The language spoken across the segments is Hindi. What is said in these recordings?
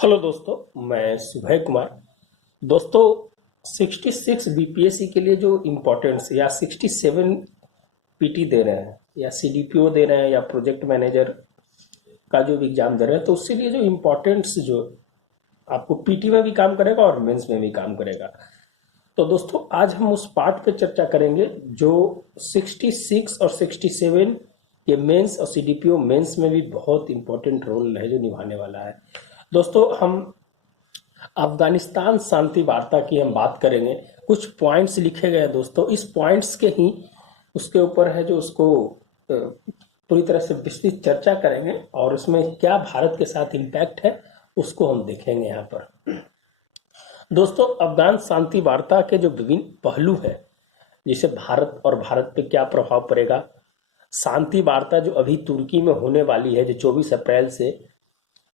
हेलो दोस्तों, मैं सुभय कुमार। दोस्तों, 66 बीपीएससी के लिए जो इम्पोर्टेंस या 67 पीटी दे रहे हैं या सीडीपीओ दे रहे हैं या प्रोजेक्ट मैनेजर का जो भी एग्जाम दे रहे हैं, तो उसके लिए जो इम्पोर्टेंस जो आपको पीटी में भी काम करेगा और मेंस में भी काम करेगा। तो दोस्तों, आज हम उस पार्ट पे चर्चा करेंगे जो 66 और 67 के मेंस और सीडीपीओ मेंस में भी बहुत इंपॉर्टेंट रोल है जो निभाने वाला है। दोस्तों, हम अफगानिस्तान शांति वार्ता की हम बात करेंगे। कुछ पॉइंट्स लिखे गए हैं दोस्तों, इस पॉइंट्स के ही उसके ऊपर है जो उसको पूरी तरह से विस्तृत चर्चा करेंगे और उसमें क्या भारत के साथ इम्पैक्ट है उसको हम देखेंगे यहाँ पर। दोस्तों, अफगान शांति वार्ता के जो विभिन्न पहलू है, जिसे भारत और भारत पे क्या प्रभाव पड़ेगा, शांति वार्ता जो अभी तुर्की में होने वाली है जो 24 अप्रैल से,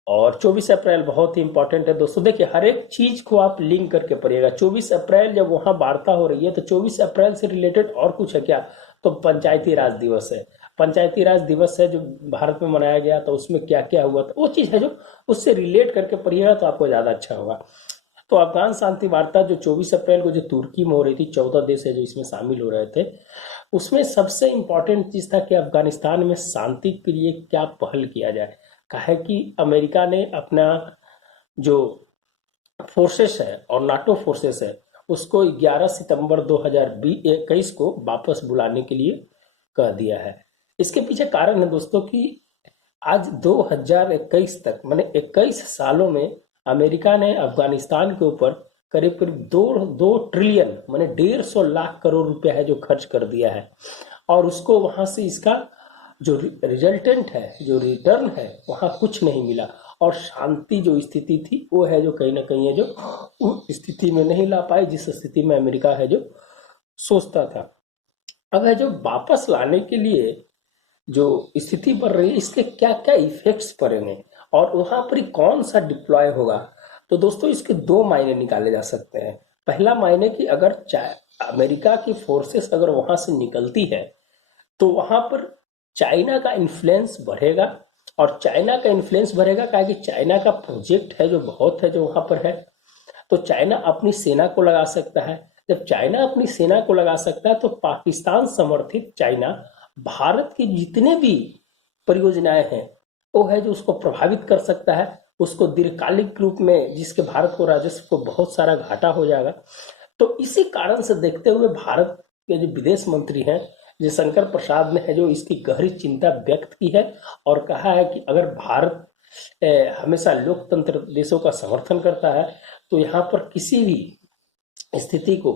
और 24 अप्रैल बहुत ही इंपॉर्टेंट है दोस्तों। देखिए, हर एक चीज को आप लिंक करके पढ़िएगा। 24 अप्रैल जब वहां वार्ता हो रही है तो 24 अप्रैल से रिलेटेड और कुछ है क्या? तो पंचायती राज दिवस है। पंचायती राज दिवस है जो भारत में मनाया गया, तो उसमें क्या क्या हुआ था वो चीज है जो उससे रिलेट करके पढ़िएगा तो आपको ज्यादा अच्छा होगा। तो अफगान शांति वार्ता जो 24 अप्रैल को जो तुर्की में हो रही थी, 14 देश है जो इसमें शामिल हो रहे थे, उसमें सबसे इंपॉर्टेंट चीज था कि अफगानिस्तान में शांति के लिए क्या पहल किया जाए। कहा कि अमेरिका ने अपना जो फोर्सेस है और नाटो फोर्सेस है उसको 11 सितंबर 2021 को वापस बुलाने के लिए कह दिया है। इसके पीछे कारण है दोस्तों कि आज 2021 तक माने 21 सालों में अमेरिका ने अफगानिस्तान के ऊपर करीब करीब दो ट्रिलियन माने 150 लाख करोड़ रुपया है जो खर्च कर दिया है, और उसको वहां से इसका जो रिजल्टेंट है, जो रिटर्न है, वहां कुछ नहीं मिला। और शांति जो स्थिति थी वो है जो कहीं ना कहीं है जो उस स्थिति में नहीं ला पाई जिस स्थिति में अमेरिका है जो सोचता था। अब है जो वापस लाने के लिए जो स्थिति बन रही है, इसके क्या क्या इफेक्ट्स पड़ेंगे और वहां पर कौन सा डिप्लॉय होगा। तो दोस्तों, इसके दो मायने निकाले जा सकते हैं। पहला मायने कि अगर अमेरिका की फोर्सेस अगर वहां से निकलती है तो वहां पर चाइना का इन्फ्लुएंस बढ़ेगा, और चाइना का इन्फ्लुएंस बढ़ेगा क्या कि चाइना का प्रोजेक्ट है जो बहुत है जो वहां पर है, तो चाइना अपनी सेना को लगा सकता है। जब चाइना अपनी सेना को लगा सकता है तो पाकिस्तान समर्थित चाइना भारत की जितने भी परियोजनाएं हैं वो है जो उसको प्रभावित कर सकता है, उसको दीर्घकालिक रूप में, जिसके भारत को राजस्व को बहुत सारा घाटा हो जाएगा। तो इसी कारण से देखते हुए भारत के जो विदेश मंत्री हैं जयशंकर प्रसाद ने है जो इसकी गहरी चिंता व्यक्त की है और कहा है कि अगर भारत हमेशा लोकतंत्र देशों का समर्थन करता है तो यहाँ पर किसी भी स्थिति को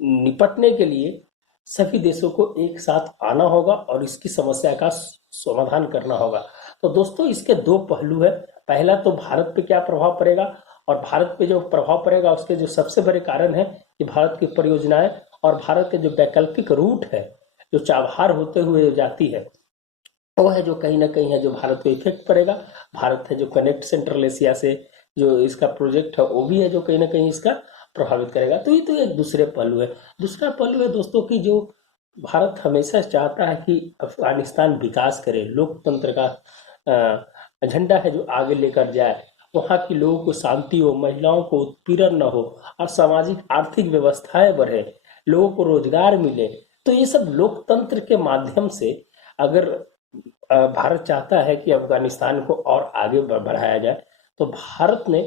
निपटने के लिए सभी देशों को एक साथ आना होगा और इसकी समस्या का समाधान करना होगा। तो दोस्तों, इसके दो पहलू है। पहला तो भारत पे क्या प्रभाव पड़ेगा, और भारत पे जो प्रभाव पड़ेगा उसके जो सबसे बड़े कारण है कि भारत की परियोजनाएं और भारत के जो वैकल्पिक रूट है जो चाबहार होते हुए जाती है वो है जो कहीं ना कहीं है जो भारत को इफेक्ट पड़ेगा। भारत है जो कनेक्ट सेंट्रल एशिया से जो इसका प्रोजेक्ट है वो भी है जो कहीं ना कहीं इसका प्रभावित करेगा। तो ये तो एक दूसरे पहलू है। दूसरा पहलू है दोस्तों कि जो भारत हमेशा चाहता है कि अफगानिस्तान विकास करे, लोकतंत्र का एजेंडा है जो आगे लेकर जाए, वहाँ के लोगों को शांति हो, महिलाओं को उत्पीड़न न हो और सामाजिक आर्थिक व्यवस्थाएं बढ़े, लोगों को रोजगार मिले। तो ये सब लोकतंत्र के माध्यम से अगर भारत चाहता है कि अफगानिस्तान को और आगे बढ़ाया जाए, तो भारत ने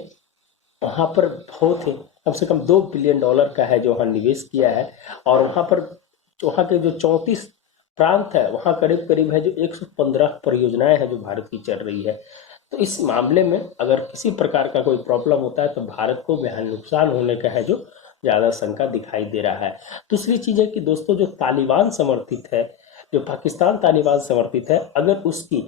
वहां पर बहुत ही कम से कम $2 बिलियन का है जो वहां निवेश किया है, और वहां पर वहां के जो 34 प्रांत है वहां करीब करीब है जो 115 परियोजनाएं हैं जो भारत की चल रही है। तो इस मामले में अगर किसी प्रकार का कोई प्रॉब्लम होता है तो भारत को बेहद नुकसान होने का है जो ज्यादा शंका दिखाई दे रहा है। दूसरी चीज है कि दोस्तों, जो तालिबान समर्थित है, जो पाकिस्तान तालिबान समर्थित है, अगर उसकी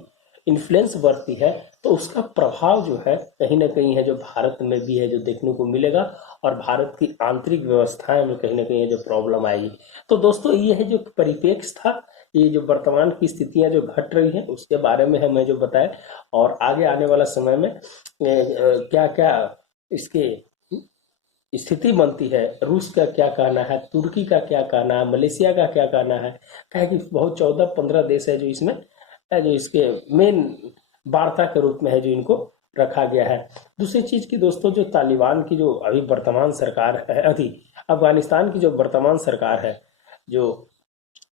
इन्फ्लुएंस बढ़ती है तो उसका प्रभाव जो है कहीं ना कहीं है जो भारत में भी है जो देखने को मिलेगा, और भारत की आंतरिक व्यवस्थाएं में कहीं ना कहीं जो प्रॉब्लम आएगी। तो दोस्तों, ये है जो परिप्रेक्ष्य था, ये जो वर्तमान की स्थितियां जो घट रही हैं उसके बारे में हमें जो बताया, और आगे आने वाला समय में क्या क्या इसके स्थिति बनती है, रूस का क्या कहना है, तुर्की का क्या कहना है, मलेशिया का क्या कहना है। क्या है कि बहुत 14-15 देश है जो इसमें है जो इसके मेन वार्ता के रूप में है जो इनको रखा गया है। दूसरी चीज की दोस्तों, जो तालिबान की जो अभी वर्तमान सरकार है, अभी अफगानिस्तान की जो वर्तमान सरकार है, जो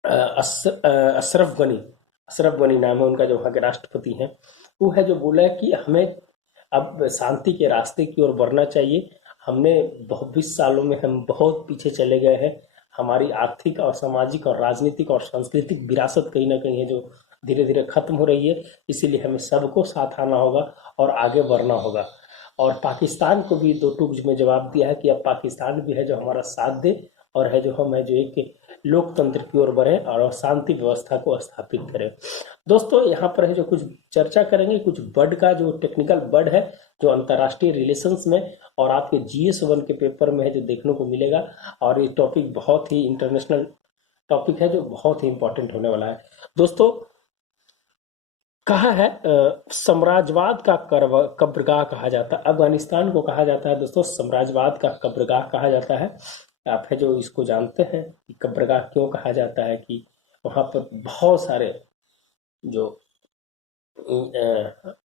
अशरफ गनी नाम है उनका, जो वहाँ के राष्ट्रपति हैं, वो है जो बोला है कि हमें अब शांति के रास्ते की ओर बढ़ना चाहिए। हमने बहुत 20 सालों में हम बहुत पीछे चले गए हैं। हमारी आर्थिक और सामाजिक और राजनीतिक और सांस्कृतिक विरासत कहीं ना कहीं है जो धीरे धीरे खत्म हो रही है। इसीलिए हमें सबको साथ आना होगा और आगे बढ़ना होगा। और पाकिस्तान को भी दो टूक में जवाब दिया है कि अब पाकिस्तान भी है जो हमारा साथ दे, और है जो हम है जो एक लोकतंत्र की ओर बढ़े और शांति व्यवस्था को स्थापित करें। दोस्तों यहाँ पर है जो कुछ चर्चा करेंगे, कुछ वर्ड का जो टेक्निकल वर्ड है जो अंतर्राष्ट्रीय रिलेशंस में और आपके GS1 के पेपर में है जो देखने को मिलेगा। और ये टॉपिक बहुत ही इंटरनेशनल टॉपिक है जो बहुत ही इंपॉर्टेंट होने वाला है। दोस्तों कहा है साम्राज्यवाद का कब्रगाह कहा जाता है, अफगानिस्तान को कहा जाता है दोस्तों साम्राज्यवाद का कब्रगाह कहा जाता है। आप है जो इसको जानते हैं कि कब्रगाह क्यों कहा जाता है, कि वहाँ पर बहुत सारे जो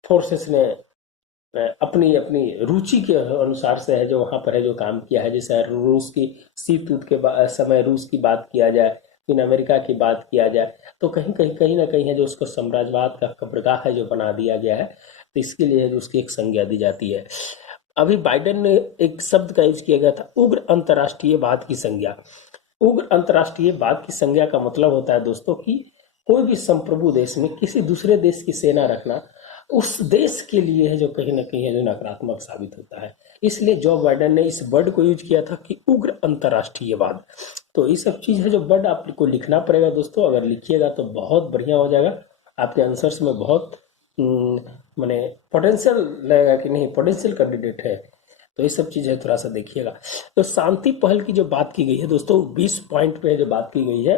फोर्सेस ने अपनी अपनी रुचि के अनुसार से है जो वहाँ पर है जो काम किया है। जैसे रूस की शीत युद्ध के समय रूस की बात किया जाए, फिर अमेरिका की बात किया जाए, तो कहीं ना कहीं है जो उसको साम्राज्यवाद का कब्रगाह है जो बना दिया गया है। तो इसके लिए जो उसकी एक संज्ञा दी जाती है। अभी बाइडेन ने एक शब्द का यूज किया गया था, उग्र अंतर्राष्ट्रीयवाद की संज्ञा। उग्र अंतर्राष्ट्रीयवाद की संज्ञा का मतलब होता है दोस्तों कि कोई भी संप्रभु देश में किसी दूसरे देश की सेना रखना उस देश के लिए है जो कहीं ना कहीं है जो नकारात्मक साबित होता है। इसलिए जो बाइडेन ने इस वर्ड को यूज किया था कि उग्र अंतर्राष्ट्रीयवाद। तो ये सब चीज है जो वर्ड आपको लिखना पड़ेगा दोस्तों। अगर लिखिएगा तो बहुत बढ़िया हो जाएगा, आपके आंसर्स में बहुत माने पोटेंशियल लगेगा कि नहीं पोटेंशियल कैंडिडेट है। तो ये सब चीज है थोड़ा सा देखिएगा। तो शांति पहल की जो बात की गई है दोस्तों, 20 पॉइंट पे जो बात की गई है,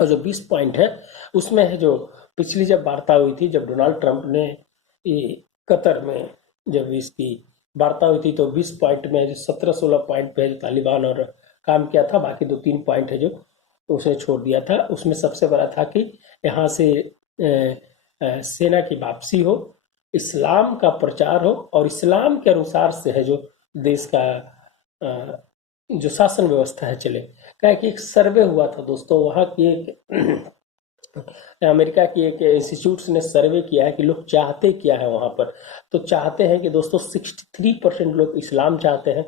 और जो 20 पॉइंट है उसमें है जो पिछली जब वार्ता हुई थी, जब डोनाल्ड ट्रंप ने कतर में जब इसकी वार्ता हुई थी, तो 20 पॉइंट में जो 17-16 पॉइंट पे जो तालिबान और काम किया था, बाकी 2-3 पॉइंट है जो उसने छोड़ दिया था। उसमें सबसे बड़ा था कि यहाँ से सेना की वापसी हो, इस्लाम का प्रचार हो, और इस्लाम के अनुसार से है जो देश का जो शासन व्यवस्था है चले। क्या कि एक सर्वे हुआ था दोस्तों, वहाँ की एक अमेरिका की एक इंस्टीट्यूट ने सर्वे किया है कि लोग चाहते क्या है वहाँ पर। तो चाहते हैं कि दोस्तों 63% लोग इस्लाम चाहते हैं,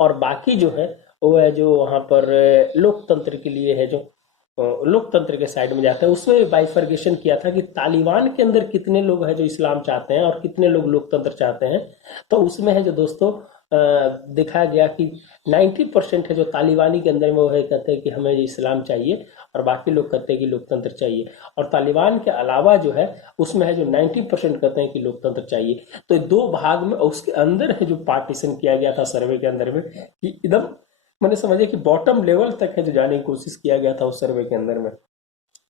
और बाकी जो है वो है जो वहाँ पर लोकतंत्र के लिए है जो लोकतंत्र के साइड में जाता है। उसमें भी बाइफर्गेशन किया था कि तालिबान के अंदर कितने लोग हैं जो इस्लाम चाहते हैं और कितने लोग लोकतंत्र चाहते हैं। तो उसमें है जो दोस्तों दिखाया गया कि 90% है जो तालिबानी के अंदर में वो है कहते हैं कि हमें इस्लाम चाहिए, और बाकी लोग कहते हैं कि लोकतंत्र चाहिए। और तालिबान के अलावा जो है उसमें है जो 90% कहते हैं कि लोकतंत्र चाहिए। तो दो भाग में उसके अंदर है जो पार्टीशन किया गया था सर्वे के अंदर में, कि एकदम मैंने समझे कि बॉटम लेवल तक है जो जाने की कोशिश किया गया था उस सर्वे के अंदर में।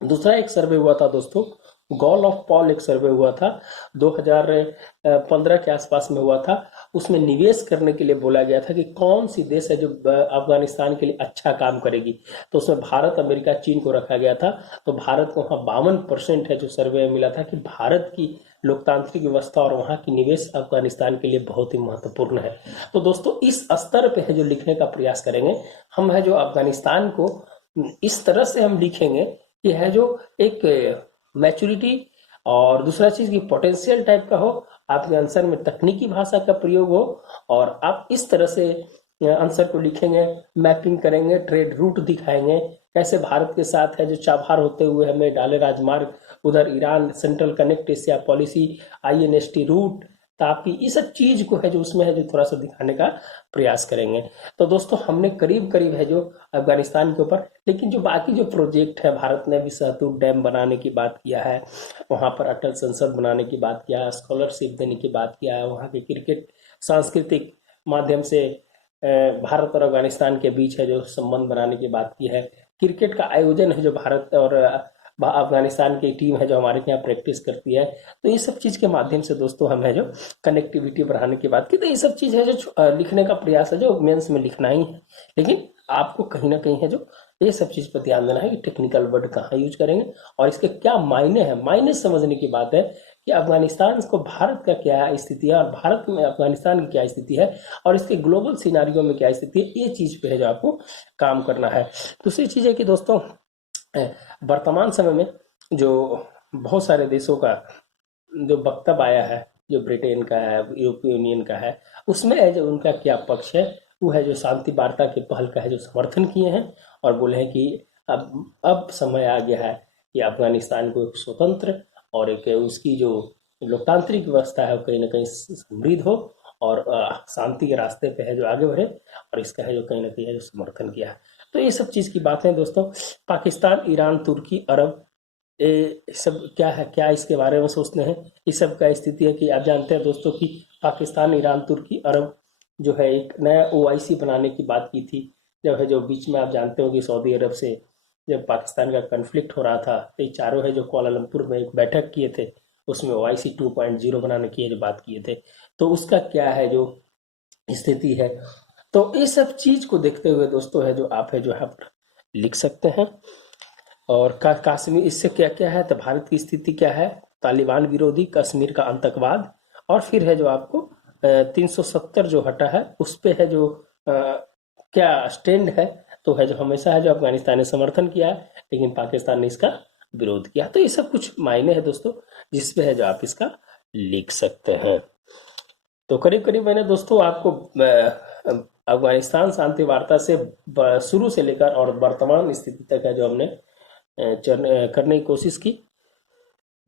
दूसरा एक सर्वे हुआ था दोस्तों, गॉल ऑफ पॉल एक सर्वे हुआ था 2015 के आसपास में हुआ था। उसमें निवेश करने के लिए बोला गया था कि कौन सी देश है जो अफगानिस्तान के लिए अच्छा काम करेगी। तो उसमें भारत, अमेरिका, चीन को रखा गया था। तो भारत को वहाँ 52% है जो सर्वे में मिला था कि भारत की लोकतांत्रिक व्यवस्था और वहाँ की निवेश अफगानिस्तान के लिए बहुत ही महत्वपूर्ण है। तो दोस्तों इस स्तर पे है जो लिखने का प्रयास करेंगे हम, है जो अफगानिस्तान को इस तरह से हम लिखेंगे कि है जो एक मैच्योरिटी, और दूसरा चीज की पोटेंशियल टाइप का हो, आपके आंसर में तकनीकी भाषा का प्रयोग हो, और आप इस तरह से आंसर को लिखेंगे, मैपिंग करेंगे, ट्रेड रूट दिखाएंगे, कैसे भारत के साथ है जो चाबहार होते हुए हमें डाले राजमार्ग, उधर Iran, central connect Asia policy, INST route, ताकि इस सब चीज को है जो उसमें है जो थोड़ा सा दिखाने का प्रयास करेंगे। तो दोस्तों हमने करीब करीब है जो अफगानिस्तान के ऊपर, लेकिन जो बाकी जो प्रोजेक्ट है, भारत ने भी सहतूत डैम बनाने की बात किया है, वहाँ पर अटल संसद बनाने की बात किया है, स्कॉलरशिप देने की बात किया है, वहाँ के क्रिकेट सांस्कृतिक माध्यम से भारत और अफगानिस्तान के बीच है जो संबंध बनाने की बात की है, क्रिकेट का आयोजन है जो भारत और अफगानिस्तान की टीम है जो हमारे यहाँ प्रैक्टिस करती है। तो ये सब चीज़ के माध्यम से दोस्तों हम है जो कनेक्टिविटी बढ़ाने की बात की। तो ये सब चीज़ है जो लिखने का प्रयास है जो मेंस में लिखना ही है, लेकिन आपको कहीं ना कहीं है जो ये सब चीज़ पर ध्यान देना है कि टेक्निकल वर्ड कहाँ यूज करेंगे और इसके क्या मायने हैं। मायने समझने की बात है कि अफगानिस्तान को भारत का क्या स्थिति है और भारत में अफगानिस्तान की क्या स्थिति है और इसके ग्लोबल सिनारियो में क्या स्थिति है, ये चीज़ पे है जो आपको काम करना है। दूसरी चीज़ है कि दोस्तों वर्तमान समय में जो बहुत सारे देशों का जो वक्तव्य आया है, जो ब्रिटेन का है, यूरोपीय यूनियन का है, उसमें है जो उनका क्या पक्ष है, वो है जो शांति वार्ता के पहल का है जो समर्थन किए हैं और बोले हैं कि अब समय आ गया है कि अफगानिस्तान को एक स्वतंत्र और एक उसकी जो लोकतांत्रिक व्यवस्था है वो कहीं ना कहीं समृद्ध हो और शांति के रास्ते पे है जो आगे बढ़े, और इसका है जो कहीं ना कहीं है जो समर्थन किया है। तो ये सब चीज़ की बातें दोस्तों। पाकिस्तान, ईरान, तुर्की, अरब, ये सब क्या है, क्या इसके बारे में सोचते हैं, इस सब का स्थिति है कि आप जानते हैं दोस्तों कि पाकिस्तान, ईरान, तुर्की, अरब जो है एक नया ओआईसी बनाने की बात की थी। जब है जो बीच में आप जानते हो कि सऊदी अरब से जब पाकिस्तान का कन्फ्लिक्ट हो रहा था तो ये चारों है जो कुआलालंपुर में एक बैठक किए थे, उसमें ओआईसी 2.0 बनाने की जो बात किए थे, तो उसका क्या है जो स्थिति है। तो इस सब चीज को देखते हुए दोस्तों है जो आप है जो यहाँ पर लिख सकते हैं। और कश्मीर इससे क्या क्या है, तो भारत की स्थिति क्या है, तालिबान विरोधी, कश्मीर का आतंकवाद, और फिर है जो आपको 370 जो हटा है उस पे है जो क्या स्टैंड है, तो है जो हमेशा है जो अफगानिस्तान ने समर्थन किया है लेकिन पाकिस्तान ने इसका विरोध किया। तो ये सब कुछ मायने है दोस्तों जिसपे है जो आप इसका लिख सकते हैं। तो करीब करीब मैंने दोस्तों आपको अफगानिस्तान शांति वार्ता से शुरू से लेकर और वर्तमान स्थिति तक है जो हमने करने की कोशिश की।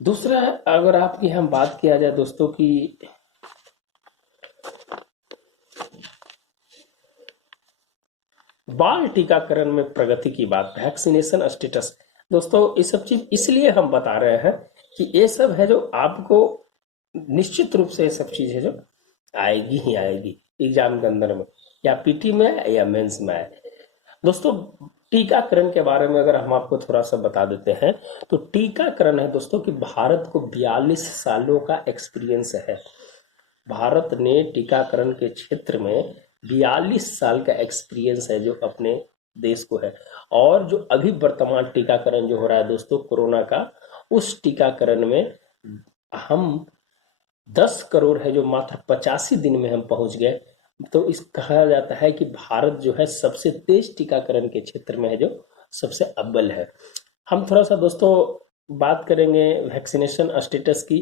दूसरा अगर आपकी हम बात किया जाए दोस्तों की बाल टीकाकरण में प्रगति की बात, वैक्सीनेशन स्टेटस, दोस्तों ये सब चीज इसलिए हम बता रहे हैं कि ये सब है जो आपको निश्चित रूप से ये सब चीज है जो आएगी ही आएगी एग्जाम के अंदर में, या पीटी में या मेंस में आए। दोस्तों टीकाकरण के बारे में अगर हम आपको थोड़ा सा बता देते हैं तो टीकाकरण है दोस्तों कि भारत को 42 सालों का एक्सपीरियंस है। भारत ने टीकाकरण के क्षेत्र में 42 साल का एक्सपीरियंस है जो अपने देश को है। और जो अभी वर्तमान टीकाकरण जो हो रहा है दोस्तों कोरोना का, उस टीकाकरण में हम 10 करोड़ है जो मात्र 85 दिन में हम पहुंच गए। तो इस कहा जाता है कि भारत जो है सबसे तेज टीकाकरण के क्षेत्र में है जो सबसे अव्वल है। हम थोड़ा सा दोस्तों बात करेंगे वैक्सीनेशन स्टेटस की,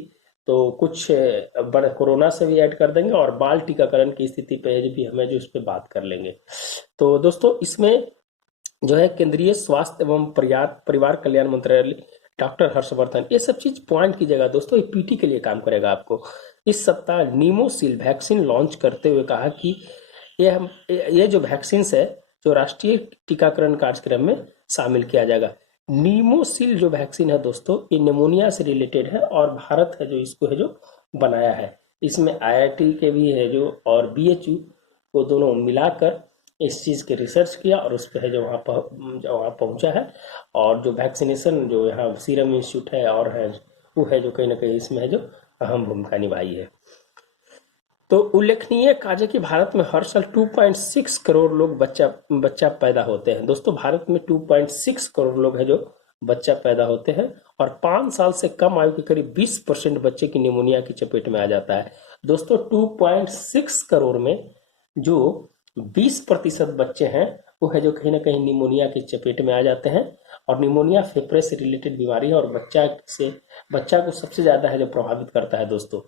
तो कुछ बड़े कोरोना से भी ऐड कर देंगे और बाल टीकाकरण की स्थिति पे भी हमें जो इस पे बात कर लेंगे। तो दोस्तों इसमें जो है केंद्रीय स्वास्थ्य एवं परिवार कल्याण मंत्रालय, डॉक्टर हर्षवर्धन, ये सब चीज पॉइंट की जगह दोस्तों ये पीटी के लिए काम करेगा। आपको इस सप्ताह नीमोसिल वैक्सीन लॉन्च करते हुए कहा कि ये जो वैक्सीन है जो राष्ट्रीय टीकाकरण कार्यक्रम में शामिल किया जाएगा। नीमोसिल जो वैक्सीन है दोस्तों ये निमोनिया से रिलेटेड है और भारत है जो इसको है जो बनाया है। इसमें आईआईटी के भी है जो और बीएचयू को दोनों मिलाकर इस चीज के रिसर्च किया और उस पर है जो वहाँ पहुंचा है। और जो वैक्सीनेशन जो यहाँ सीरम इंस्टीट्यूट है और है वो है जो कहीं ना कहीं इसमें है जो अहम भूमिका निभाई है। तो उल्लेखनीय कार्य कि भारत में हर साल 2.6 करोड़ लोग बच्चा पैदा होते हैं। दोस्तों भारत में 2.6 करोड़ लोग है जो बच्चा पैदा होते हैं और 5 साल से कम आयु के करीब 20% बच्चे की निमोनिया की चपेट में आ जाता है। दोस्तों 2.6 करोड़ में जो 20% बच्चे हैं वो है जो कहीं ना कहीं निमोनिया की चपेट में आ जाते हैं। और निमोनिया फेफड़े से रिलेटेड बीमारी है और बच्चा को सबसे ज्यादा है जो प्रभावित करता है। दोस्तों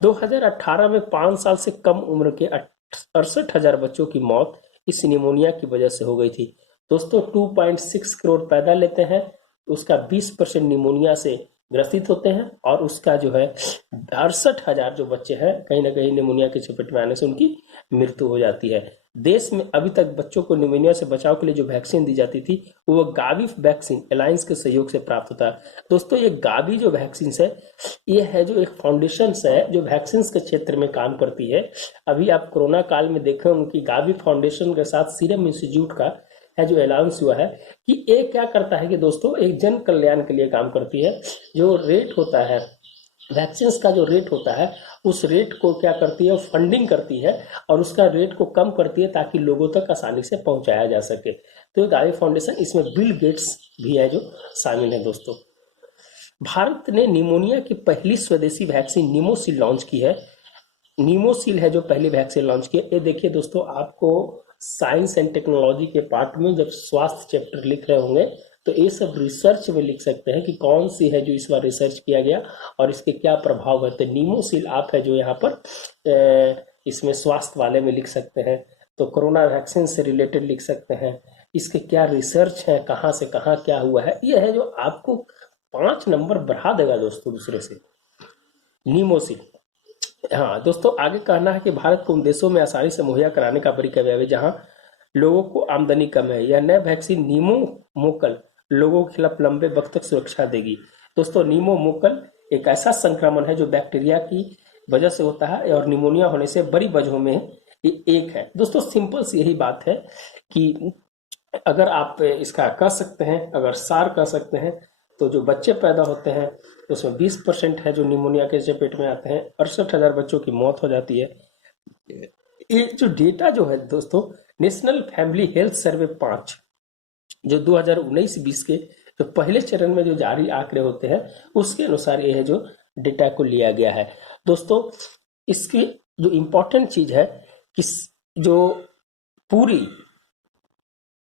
2018 में 5 साल से कम उम्र के 68,000 बच्चों की मौत इस निमोनिया की वजह से हो गई थी। दोस्तों 2.6 करोड़ पैदा लेते हैं, उसका 20% निमोनिया से ग्रसित होते हैं और उसका जो है 68,000 जो बच्चे हैं कहीं ना कहीं निमोनिया की चपेट में आने से उनकी मृत्यु हो जाती है। देश में अभी तक बच्चों को निमोनिया से बचाव के लिए जो वैक्सीन दी जाती थी वो गावी वैक्सीन अलायंस के सहयोग से प्राप्त होता है। दोस्तों ये गावी जो वैक्सीन है ये है जो एक फाउंडेशन है जो वैक्सीन के क्षेत्र में काम करती है। अभी आप कोरोना काल में देखे होंगे कि गावी फाउंडेशन के साथ सीरम इंस्टीट्यूट का है जो अलाउंस हुआ है कि ये क्या करता है कि दोस्तों एक जन कल्याण के लिए काम करती है। जो रेट होता है वैक्सीन का जो रेट होता है उस रेट को क्या करती है फंडिंग करती है और उसका रेट को कम करती है ताकि लोगों तक आसानी से पहुंचाया जा सके। तो गावी फाउंडेशन इसमें बिल गेट्स भी है जो शामिल है। दोस्तों भारत ने निमोनिया की पहली स्वदेशी वैक्सीन नीमोसिल लॉन्च की है। नीमोसिल है जो पहली वैक्सीन लॉन्च की है। ये देखिए दोस्तों, आपको साइंस एंड टेक्नोलॉजी के पार्ट में जब स्वास्थ्य चैप्टर लिख रहे होंगे तो ये सब रिसर्च में लिख सकते हैं कि कौन सी है जो इस बार रिसर्च किया गया और इसके क्या प्रभाव है। तो नीमोसिल आप है जो यहाँ पर इसमें स्वास्थ्य वाले में लिख सकते हैं, तो कोरोना वैक्सीन से रिलेटेड लिख सकते हैं, इसके क्या रिसर्च है, कहाँ से कहाँ क्या हुआ है। यह है जो आपको 5 नंबर बढ़ा देगा दोस्तों दूसरे से, नीमोसिल। हाँ दोस्तों, आगे कहना है कि भारत को उन देशों में आसानी से मुहैया कराने का परिकल्पना है जहां लोगों को आमदनी कम है। यह नई वैक्सीन नीमोमोकल लोगों के खिलाफ लंबे वक्त तक सुरक्षा देगी। दोस्तों, नीमोमोकल एक ऐसा संक्रमण है जो बैक्टीरिया की वजह से होता है और निमोनिया होने से बड़ी वजहों में एक है। दोस्तों, सिंपल सी यही बात है कि अगर आप इसका कह सकते हैं, अगर सार कह सकते हैं, तो जो बच्चे पैदा होते हैं उसमें 20% है जो निमोनिया के चपेट में आते हैं, 68,000 बच्चों की मौत हो जाती है। ये जो डेटा जो है दोस्तों, नेशनल फैमिली हेल्थ सर्वे 5 जो 2019-20 के जो पहले चरण में जो जारी आंकड़े होते हैं उसके अनुसार ये है जो डेटा को लिया गया है। दोस्तों, इसकी जो इम्पोर्टेंट चीज है कि जो पूरी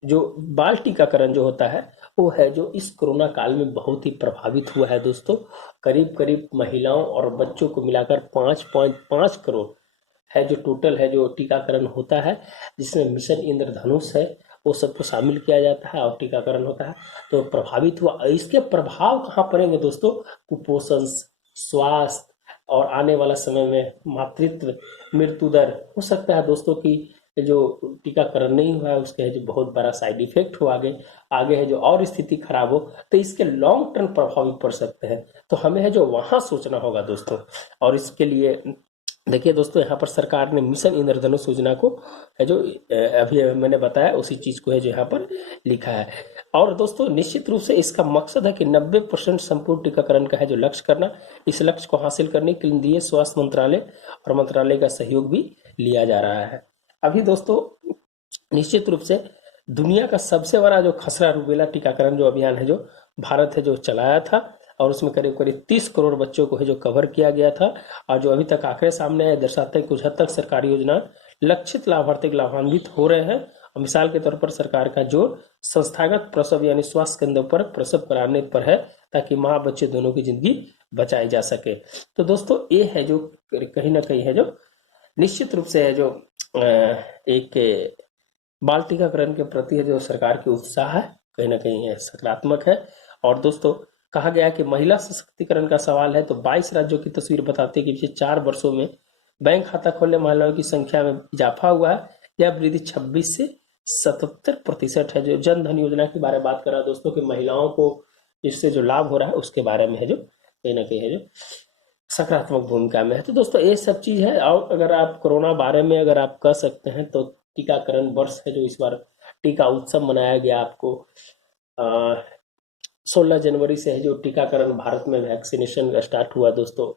जो बाल टीकाकरण जो होता है वो है जो इस कोरोना काल में बहुत ही प्रभावित हुआ है दोस्तों। करीब करीब महिलाओं और बच्चों को मिलाकर 5.5 करोड़ है जो टोटल है जो टीकाकरण होता है, जिसमें मिशन इंद्रधनुष है वो सबको शामिल किया जाता है और टीकाकरण होता है। तो प्रभावित हुआ। इसके प्रभाव कहाँ पड़ेंगे दोस्तों? कुपोषण, स्वास्थ्य और आने वाला समय में मातृत्व मृत्यु दर हो सकता है दोस्तों की जो टीकाकरण नहीं हुआ है उसके है जो बहुत बड़ा साइड इफेक्ट हो आगे आगे है जो और स्थिति खराब हो तो इसके लॉन्ग टर्म प्रभाव भी पड़ सकते हैं। तो हमें है जो वहां सोचना होगा दोस्तों। और इसके लिए देखिए दोस्तों, यहाँ पर सरकार ने मिशन इंद्रधनुष योजना को है जो अभी मैंने बताया उसी चीज को है जो यहाँ पर लिखा है। और दोस्तों, निश्चित रूप से इसका मकसद है कि 90% संपूर्ण टीकाकरण का है जो लक्ष्य करना। इस लक्ष्य को हासिल करने के लिए स्वास्थ्य मंत्रालय और मंत्रालय का सहयोग भी लिया जा रहा है। अभी दोस्तों, निश्चित रूप से दुनिया का सबसे बड़ा जो खसरा रूबेला टीकाकरण जो अभियान है जो भारत है जो चलाया था और उसमें करीब करीब 30 करोड़ बच्चों को है जो कवर किया गया था। और जो अभी तक आंकड़े सामने आए दर्शाते हैं कुछ हद तक सरकारी योजना लक्षित लाभार्थी लाभान्वित हो रहे हैं। और मिसाल के तौर पर सरकार का जोर संस्थागत प्रसव यानी स्वास्थ्य केंद्र पर प्रसव कराने पर है ताकि माँ बच्चे दोनों की जिंदगी बचाई जा सके। तो दोस्तों, ये है जो कहीं ना कहीं है जो निश्चित रूप से है जो एक बाल टीकाकरण के प्रति है जो सरकार की उत्साह है कहीं ना कहीं है सकारात्मक है। और दोस्तों, कहा गया कि महिला सशक्तिकरण का सवाल है तो 22 राज्यों की तस्वीर बताती है कि पिछले 4 वर्षों में बैंक खाता खोलने महिलाओं की संख्या में इजाफा हुआ है। यह वृद्धि 26 से 77% है। जो जन धन योजना के बारे में बात कर रहा है दोस्तों कि महिलाओं को इससे जो लाभ हो रहा है उसके बारे में है जो कहीं ना कहीं है जो सकारात्मक भूमिका में है। तो दोस्तों, ये सब चीज है। और अगर आप कोरोना बारे में अगर आप कह सकते हैं तो टीकाकरण वर्ष है जो इस बार टीका उत्सव मनाया गया। आपको 16 जनवरी से है जो टीकाकरण भारत में वैक्सीनेशन स्टार्ट हुआ दोस्तों।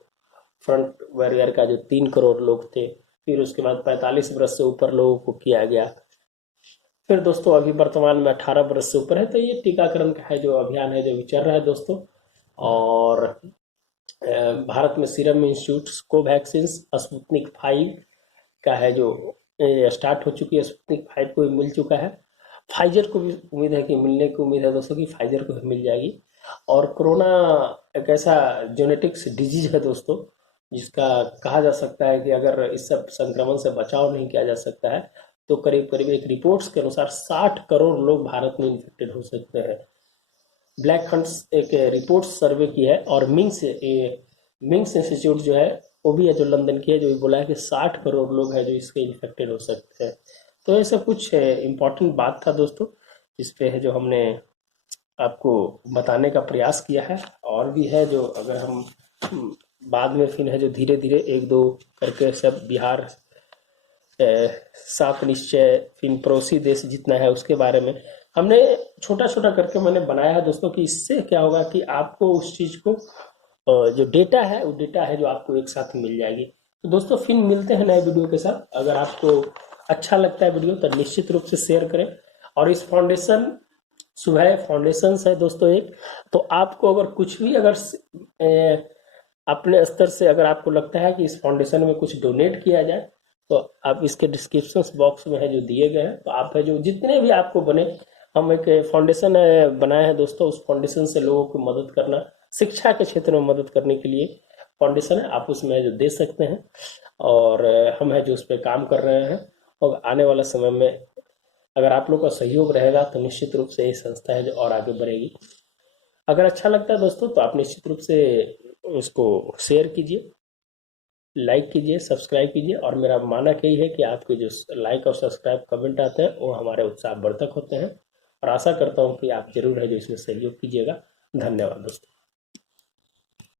फ्रंट वॉरियर का जो 3 करोड़ लोग थे, फिर उसके बाद 45 वर्ष से ऊपर लोगों को किया गया। फिर दोस्तों अभी वर्तमान में 18 वर्ष से ऊपर है। तो ये टीकाकरण का है जो अभियान है जो चल रहा है दोस्तों। और भारत में सीरम इंस्टीट्यूट कोवैक्सीन स्पुतनिक 5 का है जो स्टार्ट हो चुकी है। स्पुतनिक 5 को भी मिल चुका है। फाइजर को भी उम्मीद है कि मिलने की उम्मीद है दोस्तों कि फाइजर को भी मिल जाएगी। और कोरोना एक ऐसा जेनेटिक्स डिजीज है दोस्तों जिसका कहा जा सकता है कि अगर इस सब संक्रमण से बचाव नहीं किया जा सकता है तो करीब करीब एक रिपोर्ट्स के अनुसार 60 करोड़ लोग भारत में इन्फेक्टेड हो सकते हैं। ब्लैक हंट्स एक रिपोर्ट सर्वे की है और मिंग्स इंस्टीट्यूट जो है वो भी है जो लंदन की है जो बोला है कि 60 करोड़ लोग हैं जो इसके इन्फेक्टेड हो सकते हैं। तो ऐसा कुछ इम्पोर्टेंट बात था दोस्तों जिस पे है जो हमने आपको बताने का प्रयास किया है। और भी है जो अगर हम बाद में फिर है जो धीरे धीरे एक दो करके सब बिहार सात निश्चय फिर पड़ोसी देश जितना है उसके बारे में हमने छोटा छोटा करके मैंने बनाया है दोस्तों कि इससे क्या होगा कि आपको उस चीज को जो डेटा है वो डेटा है जो आपको एक साथ मिल जाएगी। तो दोस्तों फिर मिलते हैं नए वीडियो के साथ। अगर आपको अच्छा लगता है वीडियो तो निश्चित रूप से शेयर करें और इस फाउंडेशन सुबह फाउंडेशंस है दोस्तों एक। तो आपको अगर कुछ भी अगर अपने स्तर से अगर आपको लगता है कि इस फाउंडेशन में कुछ डोनेट किया जाए, तो आप इसके डिस्क्रिप्शन बॉक्स में है जो दिए गए हैं, तो आप है जो जितने भी आपको बने, हम एक फाउंडेशन बनाए हैं दोस्तों, उस फाउंडेशन से लोगों को मदद करना, शिक्षा के क्षेत्र में मदद करने के लिए फाउंडेशन है, आप उसमें है जो दे सकते हैं। और हम है जो उस पर काम कर रहे हैं, और आने वाला समय में अगर आप लोग का सहयोग रहेगा तो निश्चित रूप से ये संस्था है जो और आगे बढ़ेगी। अगर अच्छा लगता है दोस्तों तो आप निश्चित रूप से उसको शेयर कीजिए, लाइक कीजिए, सब्सक्राइब कीजिए। और मेरा मानक यही है कि आपके जो लाइक और सब्सक्राइब कमेंट आते हैं वो हमारे उत्साह वर्धक होते हैं, और आशा करता हूँ कि आप जरूर है जो इसमें सहयोग कीजिएगा। धन्यवाद दोस्तों।